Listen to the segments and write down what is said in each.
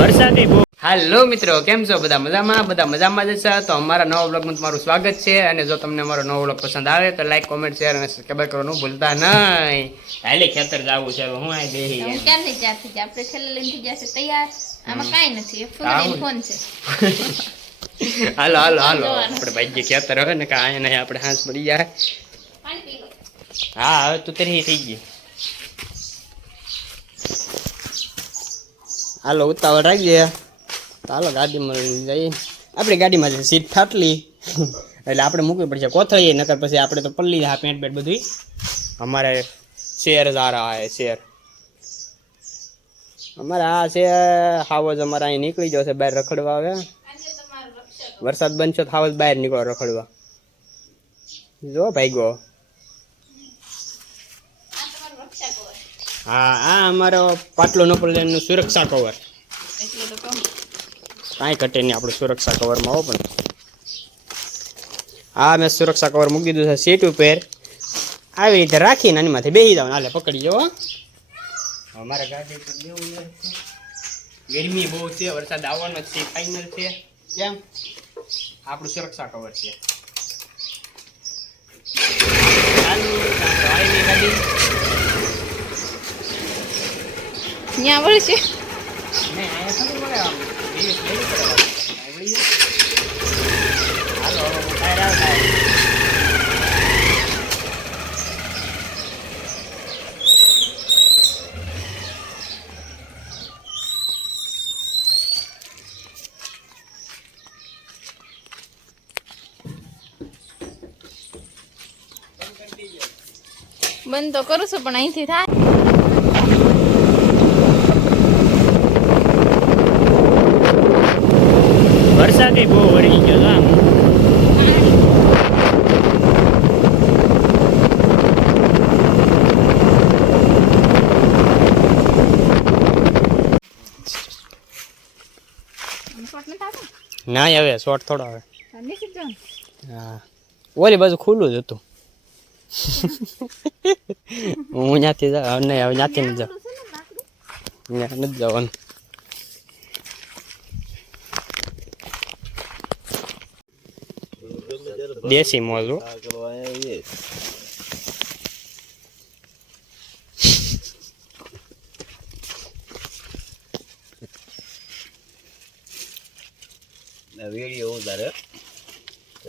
વરસાદી બહુ હાલો મિત્રો કેમ છો? બધા મજામાં? બધા મજામાં જ છે. તો અમારા નવા બ્લોગમાં તમારું સ્વાગત છે. અને જો તમને અમારો નવો બ્લોગ પસંદ આવે તો લાઈક કોમેન્ટ શેર અને સબસ્ક્રાઇબ કરવાનું ભૂલતા નહીં. હાલે ખેતર જવું છે. હું આ બેહી હું. ક્યારની ત્યાર થઈ આપણે છેલ્લે લઈને થઈ જશે તૈયાર? આમાં કાઈ નથી. એ ફોન ફોન છે. હાલો હાલો હાલો. આપણે ભાઈ ખેતર હવે ને કાંઈ નહીં આપણે હાંસ પડી જાય. હા હવે તું તરી થઈ ગઈ. હાલો, ઉતાવળ રાખીએ તો હાલો ગાડીમાં જઈએ. આપણી ગાડીમાં સીટ ફાટલી એટલે આપણે મૂકવી પડશે કોથળીએ, નકર પછી આપણે તો પલ્લી હા, પેન્ટ પેટ બધું અમારે શેર સારા હે, શેર. અમારે આ છે હાવજ અમારે અહીં નીકળી જશે બહાર રખડવા આવે વરસાદ બનશે તો હાવજ બહાર નીકળો રખડવા. જો ભાઈ ગો હા આ અમારો પાટલો નોપોલિયનનું સુરક્ષા કવર એટલે તો કહું. કાંઈ ઘટે નહીં આપણું સુરક્ષા કવરમાં હો પણ. હા મેં સુરક્ષા કવર મૂકી દીધું છે સીટ ઉપર. આવી રીતે રાખીને આની માથે બેસી જવાનું હાલે પકડી જવો અમારા ગાડી તો બેવું ગરમી બહુ છે વરસાદ આવવાનો છે ફાઇનલ છે. કેમ? આપણું સુરક્ષા કવર છે. ગાડી ત્યાં વળશે નહીં, અહીંયા થોડું મળે આમ. દિવસ લેવું પડે આમ. આવડી જાય. હાલો, હવે હું બહાર આવું વળશે બંધ તો કરું છું પણ અહીંથી થાય. વરસાદે બહુ વળી ગયો છે આમ. શોર્ટ નથી આવતો? ના હવે શોર્ટ થોડો આવે હા, નીકળી જાઓ ને. હા ઓલી બાજુ ખુલ્લું જ હતું હું ત્યાંથી જા નહીં હવે ત્યાંથી નથી જાઉં ત્યાં નથી જવાનું દેશી મોજ હો. વીડિયો ઉતારે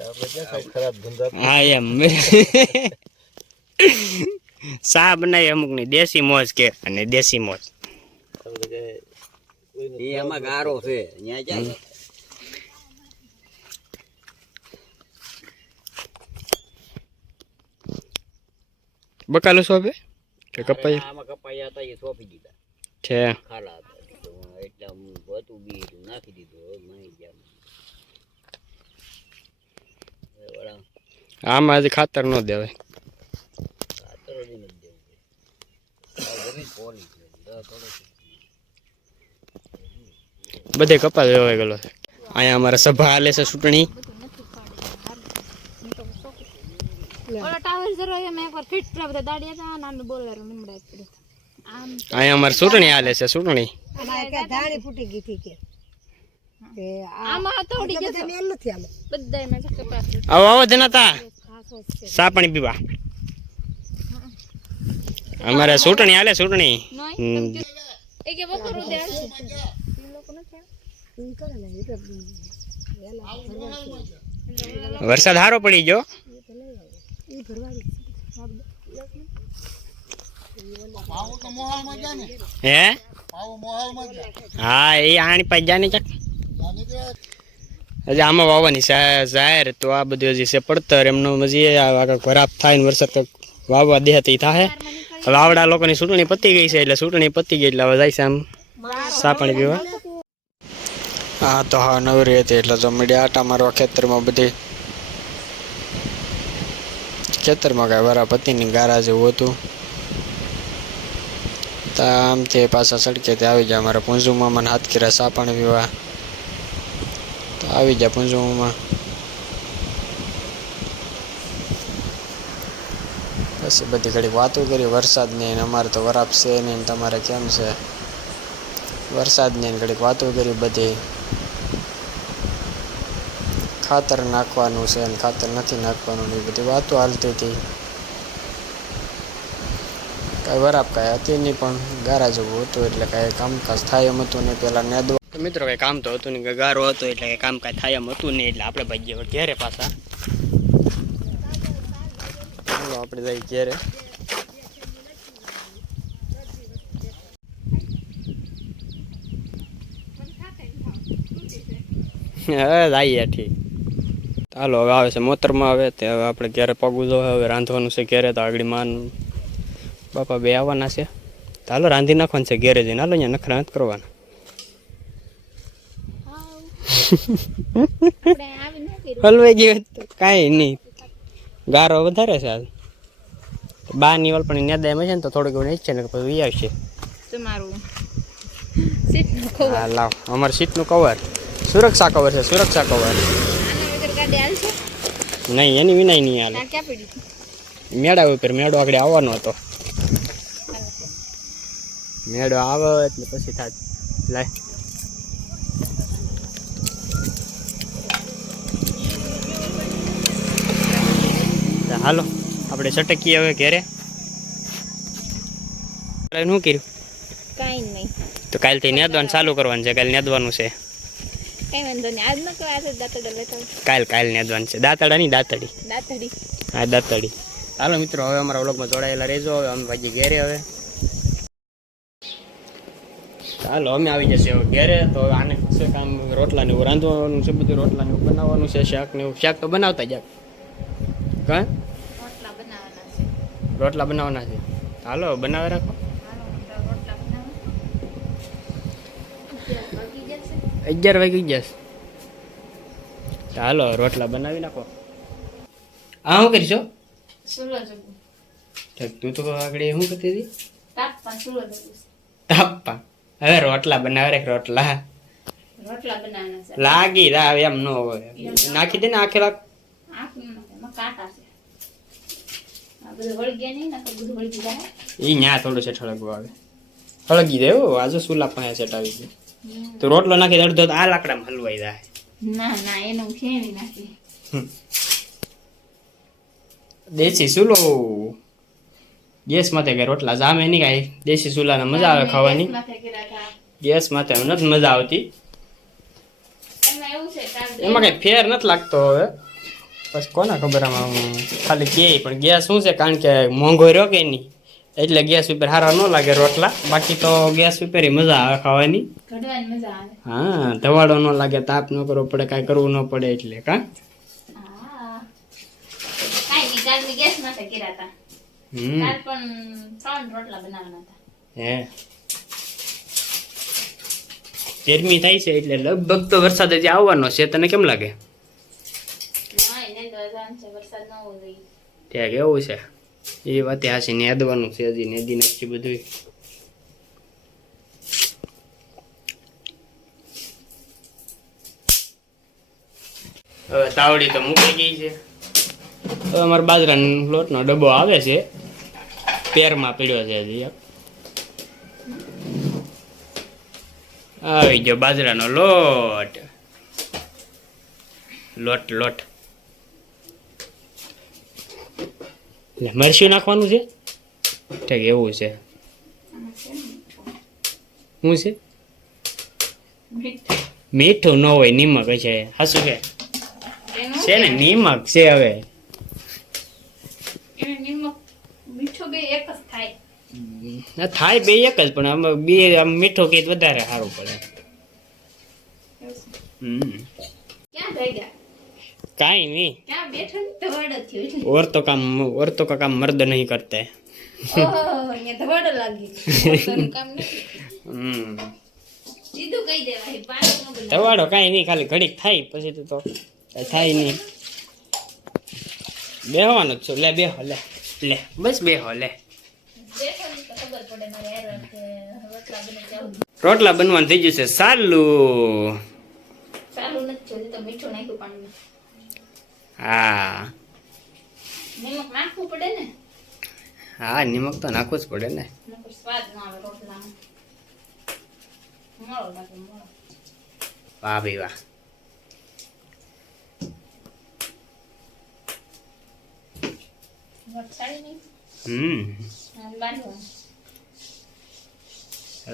આપણે ખરાબ ધંધા હા એમ સા બનાવી અમુકની દેશી મોજ કે અને દેશી મોજ એ એમાં ગારો છે ત્યાં જાય બકાલો સોંપે કે કપાઈ આમાં કપાઈ હતા એ સોંપી દીધા. છે. ખાલા હતા. એટલે હતું બી નાખી દીધું હવે નહીં ગયા આમાં હજી ખાતર ન દેવાય. ખાતર જ નથી દેવું બધી કપાસ વેવાઈ ગયેલો અહીંયા અમારા સભા હાલે છે ચૂંટણી. જરો એમ ફિટ બધા હતા પડ્યું આમ અમારે ચૂંટણી હાલે છે ચૂંટણી. અમારે કે ધાણી ફૂટી ગઈ હતી કે? આમાં હતો ઉડી મેલ નથી આમાં બધા એમાં છે આવો આવો જનાતા. ખાસો જ છે સા પાણી પીવા. અમારે સુટણી હાલે સુટણી એ કે બકરું દે લોકો નથી કરે ને ઈ તો વરસાદ હારો પડી ગયો. હે? હા એ આણી ચક હજી આમાં વાવવાની જાહેર તો આ બધું હજી છે પડતર. એમનો આગળ ખરાબ થાય ને વરસાદ વાવવા દે થાય હવે આવડા લોકોની ચૂંટણી પતી ગઈ છે એટલે ચૂંટણી પતી ગઈ એટલે હવે જાય છે આમ સાપણી પીવા. હા તો હા નવરી હતી એટલે તો મીડિયા આટા મારવા ખેતરમાં બધી ખેતરમાં કાંઈ વરાપતિની ગારા જેવું હતું. આમ તે પાછા સડકેથી આવી જાય અમારા પૂંજુ મામાના હાથ કર્યા સાપણ પાણી પીવા તો આવી જાય પૂંજુ મામા. પછી બધી ઘડી વાતો કરી વરસાદની ને અમારે તો વરાપ છે નહીં તમારે કેમ છે? વરસાદ નહીં ઘડીક વાતો કરી બધી. ખાતર નાખવાનું છે અને ખાતર નથી નાખવાનું ને એ બધી વાતો હાલતી હતી. કાંઈ વરાપ કાંઈ હતી નહીં પણ ગારા જેવું હતું એટલે કાંઈ કામકાજ થાય એમ હતું નહીં. પહેલાં નેદવા મિત્રો કાંઈ કામ તો હતું નહીં ગારો હતો એટલે કાંઈ કામ કાંઈ થાય એમ હતું નહીં એટલે આપણે ભાઈ ગયા ઘેરે પાછા. આપણે જઈ ઘેરે. હા જઈએ ઠીક. ચાલો હવે આવે છે મોતરમાં આવે તે હવે આપણે ક્યારે પગું જો હવે રાંધવાનું છે ઘેરે તો આગળ માન બાપા બે આવવાના છે. ચાલો રાંધી નાખવાનું છે ઘેરે જઈને. હાલો અહીંયા નખરા નથી કરવાના. હલવાઈ ગયું તો કાંઈ નહીં. ગારો વધારે છે આજ બા ની પણ નેદા એમ છે ને તો થોડુંક એવું ઈચ્છે ને પછી આવશે. તમારું સીટનું ખોવા લાવ. અમારે સીટનું કવર સુરક્ષા કવર છે સુરક્ષા કવર નહીં એની વિનાય નહીં હાલે. ક્યાં પડી મેળા ઉપર મેળો આગળ આવવાનો હતો. મેળો આવે એટલે પછી થાય લાય. હાલો આપણે સટકી હવે ઘેરે. શું કર્યું? કાંઈ નહીં. તો કાલથી નેદવાનું ચાલુ કરવાનું છે કાલે નેદવાનું છે. કઈ વાંધો નહીં. આજ ન કહો આજે દાંતડા લેતા આવું. કાલ ને નેદવાનું છે દાંતડા નહીં દાંતડી દાંતડી હા દાંતડી હાલો મિત્રો હવે અમારા વ્લોગમાં જોડાયેલા રહેજો. હવે અમે ભાઈ ઘેરે હવે. ચાલો અમે આવી જશે હવે ઘેરે. તો આને છે કામ રોટલા ને એવું રાંધવાનું છે બધું રોટલા ને એવું બનાવવાનું છે શાક ને એવું. શાક તો બનાવતા જ કા રોટલા બનાવવાના છે. રોટલા બનાવવાના છે. હાલો બનાવે રાખો હાલો આપણે રોટલા બનાવો અત્યારે વાગી જશે અગિયાર વાગી જશે ચાલો, રોટલા બનાવી નાખો. આ શું કરીશો તું તો આગળ શું કરતી હતી? તાપ્પા. હવે રોટલા બનાવે રે, રોટલા. છે લાગી રા એમ ન હોય. નાખી દે ને આખે લાખ છે ઈ ન્યા થોડું છે ઠળકવું આવે. ઠળકી દે હો, આજુ સુલા પાસે સેટ આવી ગયું તો રોટલો નાખી અડધો તો આ લાકડામાં હલવાઈ જાય. ના ના એનું ફેણી નાખી. દેશી સુલો ગેસ માથે કે રોટલા જામે નહીં કાંઈ. દેશી ચૂલાને મજા આવે ખાવાની. ગેસ માથે નથી મજા આવતી. એમાં કઈ ફેર નથી લાગતો હવે. બસ કોના ખબર આમાં ખાલી કે પણ ગેસ શું છે? કારણ કે મોંઘો રહ્યો કે નહીં? એટલે ગેસ ઉપર હારા ન લાગે રોટલા. બાકી તો ગેસ ઉપર મજા આવે ખાવાની. હા ધવાડો ન લાગે તાપ ન કરવો પડે કાંઈ કરવું ન પડે એટલે કા? ગરમી થાય છે એટલે લગભગ તો વરસાદ હજી આવવાનો છે. તને કેમ લાગે? ત્યાં કેવું છે? એ વાતે હાસી નેદવાનું છે હજી નેદી નથી બધું હવે તાવડી તો મૂકી ગઈ છે. હવે અમારે બાજરાનો લોટનો ડબ્બો આવે છે. પેરમાં પીડ્યો છે હજી. આવી ગયો બાજરાનો લોટ. લોટ લોટ. એટલે મરચું નાખવાનું છે? ઠીક એવું છે. શું છે? મીઠું ન હોય નિમક છે હાસું શું એનું? છે ને નિમક છે હવે. એનું નિમક મીઠું બે એક જ થાય. ના થાય બે એક જ પણ આમાં બે આમ મીઠો કંઈક વધારે સારું પડે. હમ. ક્યાં થઈ ગયા કાઈ નહીં. ક્યાં ઓર તો કામ ઓર તો કામ મર્દ નહીં કરતે. ઓહો ને હમ તવાડો કાઈ નહીં ખાલી ઘડીક થાય પછી તો થાય નહીં. બેહવાનો છો. લે બેહો લે લે બસ બેહો લે. રોટલા બનવાનું થઈ ગયું છે. સારું નથી મીઠું નાખ્યું પાણી હા. નિમક નાખવું પડે ને? હા નિમક તો નાખવું જ પડે ને. સ્વાદ ન આવે રોટલામાં મળો બાકી મળો. વાહ ભાઈ વાહ.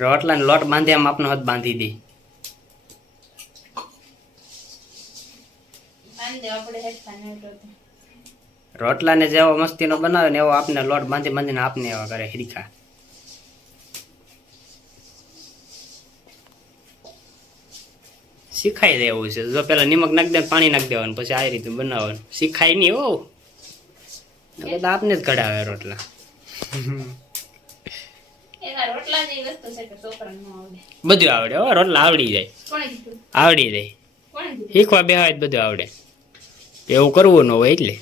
રોટલા લોટ બાંધી આમ આપનો હાથ બાંધી દે. રોટલાને જેવો મસ્તીનો બનાવે ને એવો આપને લોટ બાંધી બાંધીને આપને એવા કરે હિરખા. શીખાઈ દેવું છે. જો પેલા નિમક નાખી દે પાણી નાખી દેવાનું પછી આ રીતે બનાવવાનું. શીખાય નહીં હો બધા આપને જ કઢાવે રોટલા. રોટલા ન બધું આવડે હો રોટલા આવડી જાય. આવડી જાય. શીખવા બેહાય બધું આવડે. એવું કરવું ન હોય એટલે.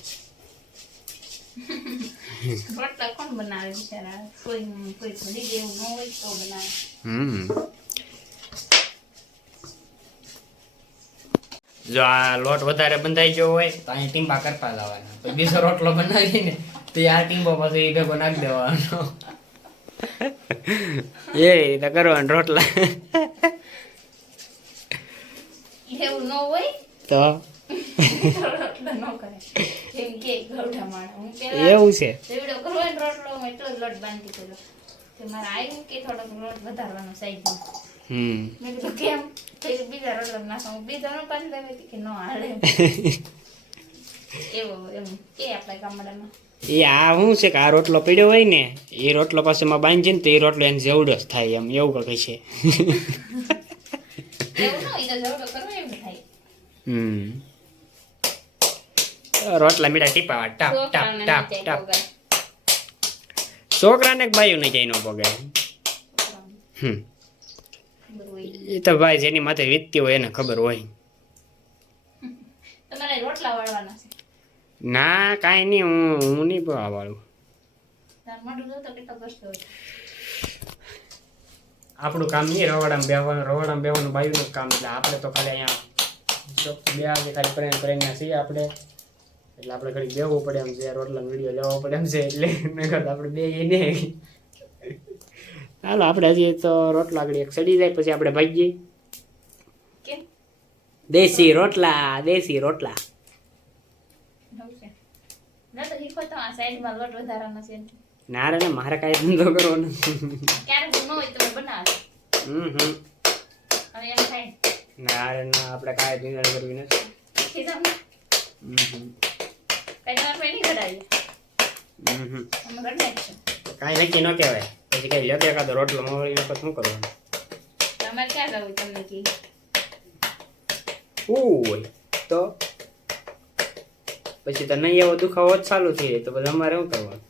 રોટલા કોણ બનાવે બિચારા? કોઈ કોઈ ઘડી જેવું ન હોય તો બનાવે. હમ. જો આ લોટ વધારે બંધાઈ ગયો હોય તો અહીં ટીંબા કરતા જવાના. પછી બીજો રોટલો બનાવીને તો આ ટીમ્બો પછી ભેગો નાખી દેવાનો. એ રીતે કરવાનો રોટલા. એવું ન હોય? તો? રોટલો ન કરે. એમ કે ગૌઢા માણસ. હું પેલા એવું છે? જેવડો કરવો ને રોટલો હું એટલો લોટ બાંધી દીધો. તે મારે આવ્યું કે થોડોક લોટ વધારવાનો સાઈઝમાં હમ. મેં કીધું કેમ? તો એ બીજા રોટલો નાખો. હું બીજો નો બાંધી દેવી કે ન હાલે. એવો એમ કે આપણા ગામડામાં. એ આ શું છે કે આ રોટલો પડ્યો હોય ને એ રોટલો પાસે માં બાંધી ને તો એ રોટલો એને જેવડો જ થાય એમ એવું કંઈક છે એવું ન હોય તો જેવડો કરવો એમ થાય. હમ. રોટલા મીઠા ટીપાવા ટાપ ટાપ ટાપ નહીં ટાપ. છોકરાને બાયું નહીં જાય નો ભોગે? હમ. એ તો ભાઈ જેની માથે વીતતી હોય એને ખબર હોય. તમારે રોટલા વાળવાના છે? ના કાંઈ નહીં હું હું નહીં પવા વાળું. આપણું કામ નહીં રવાડામાં બેવાનું રવાડામાં બેવાનું બાયુનું જ કામ એટલે આપણે તો ખાલી અહીંયા બે વાગે ખાલી પ્રેમ કરીને છીએ આપણે. એટલે આપણે ઘડી બેવું પડે એમ છે રોટલાનો વીડિયો લેવો પડે એમ છે એટલે નકર આપણે બે નહીં. હાલો આપણે હજી તો રોટલા આગળ એક સડી જાય પછી આપણે ભાગીએ. દેશી રોટલા દેશી રોટલા. ના રે મારે કાંઈ ધંધો કરવાનો. હમ ના રે ના આપણે કાંઈ ધંધો કરવી નથી. કઈ નક્કી ન કહેવાય. પછી કઈ લ્યો એકાદો રોટલો મળી વખત શું કરવાનું? તમારે ક્યાં જવું તમને કી? ઓય તો? પછી તો નહીં એવો દુખાવો જ ચાલુ થઈ જાય. તો પછી અમારે શું કરવાનું?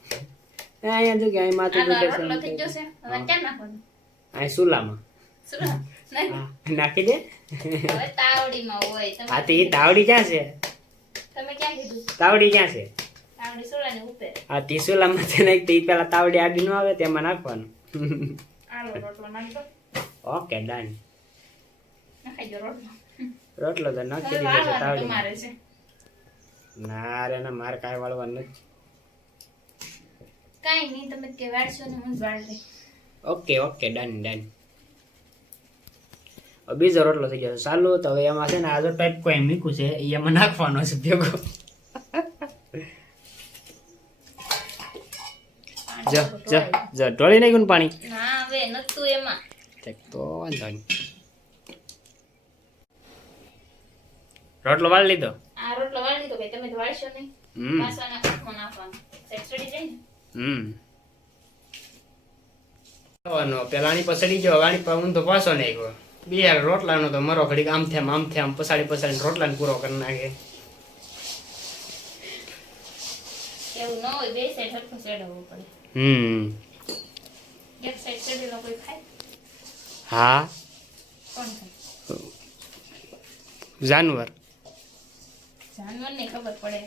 અહીંયા જો કે અહીં માથું દુખે છે અહીં સુલામાં. નાખી દે. તાવડીમાં હોય હા તો એ તાવડી ક્યાં છે? તમે ક્યાં કીધું? તાવડી ક્યાં છે? તાવડી સોડાની ઉપર. આ તે નાખી તો પેલા તાવડી આડી નો આવે તેમાં નાખવાનું. આલો રોટલો નાખો ઓકે ડન નાખાઈ દો રોટલો. રોટલો તો નાખી દીધો છે તાવડી મારે છે. ના રે ના મારે કાંઈ વાળવાનું નથી. કાંઈ નહીં તમે કે વાળશો ને હું જ વાળ ઓકે ઓકે ડન ડન બીજો રોટલો થઈ જશે ચાલુ તો હવે એમાં છે ને આ જો ટાઈપ કોઈ મૂક્યું છે એ એમાં નાખવાનો છે ભેગો. જો જો જો ઢોળી નાખ્યું ને પાણી? ના હવે નતું એમાં. તો વાંધો નહીં. રોટલો વાળી લીધો? આ રોટલો વાળી દીધો કે તમે વાળશો નહીં? હમ. વાસવાના કાંઠમાં નાખવાનું. સેટ ચડી જાય ને? હમ. ખાવાનો. પેલા આની પર સડી ગયો વાણી પર ઊંધો પાછો નાખ્યો. બિયાર રોટલાનો તો મરો ઘડીક આમ થેમ આમ થેમ પસાડી પસાડીને રોટલાને પૂરો કરી નાખે. એવું ન હોય બે સાઈડ સરખું સેડવવું પડે. હમ. એક સાઈડ સેડેલો કોઈ ખાય? હા. કોણ ખાય? જાનવર. જાનવરને ખબર પડે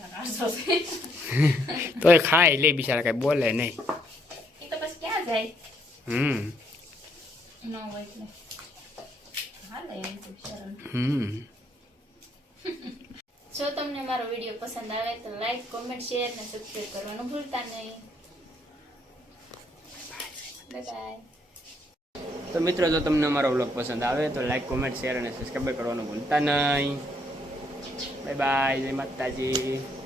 તો એ ખાય લે બિચારા કઈ બોલે નહીં. એ તો પછી ક્યાં જાય? હમ. ન હોય એટલે હાલે એમ તો બિચારાને. જો તમને મારો વીડિયો પસંદ આવે તો લાઈક કોમેન્ટ શેર ને સબસ્ક્રાઇબ કરવાનું ભૂલતા નહીં. બાય તો મિત્રો, જો તમને અમારો વ્લોગ પસંદ આવે તો લાઈક કોમેન્ટ શેર અને સબસ્ક્રાઈબ કરવાનું ભૂલતા નહીં. બાય બાય જય માતાજી.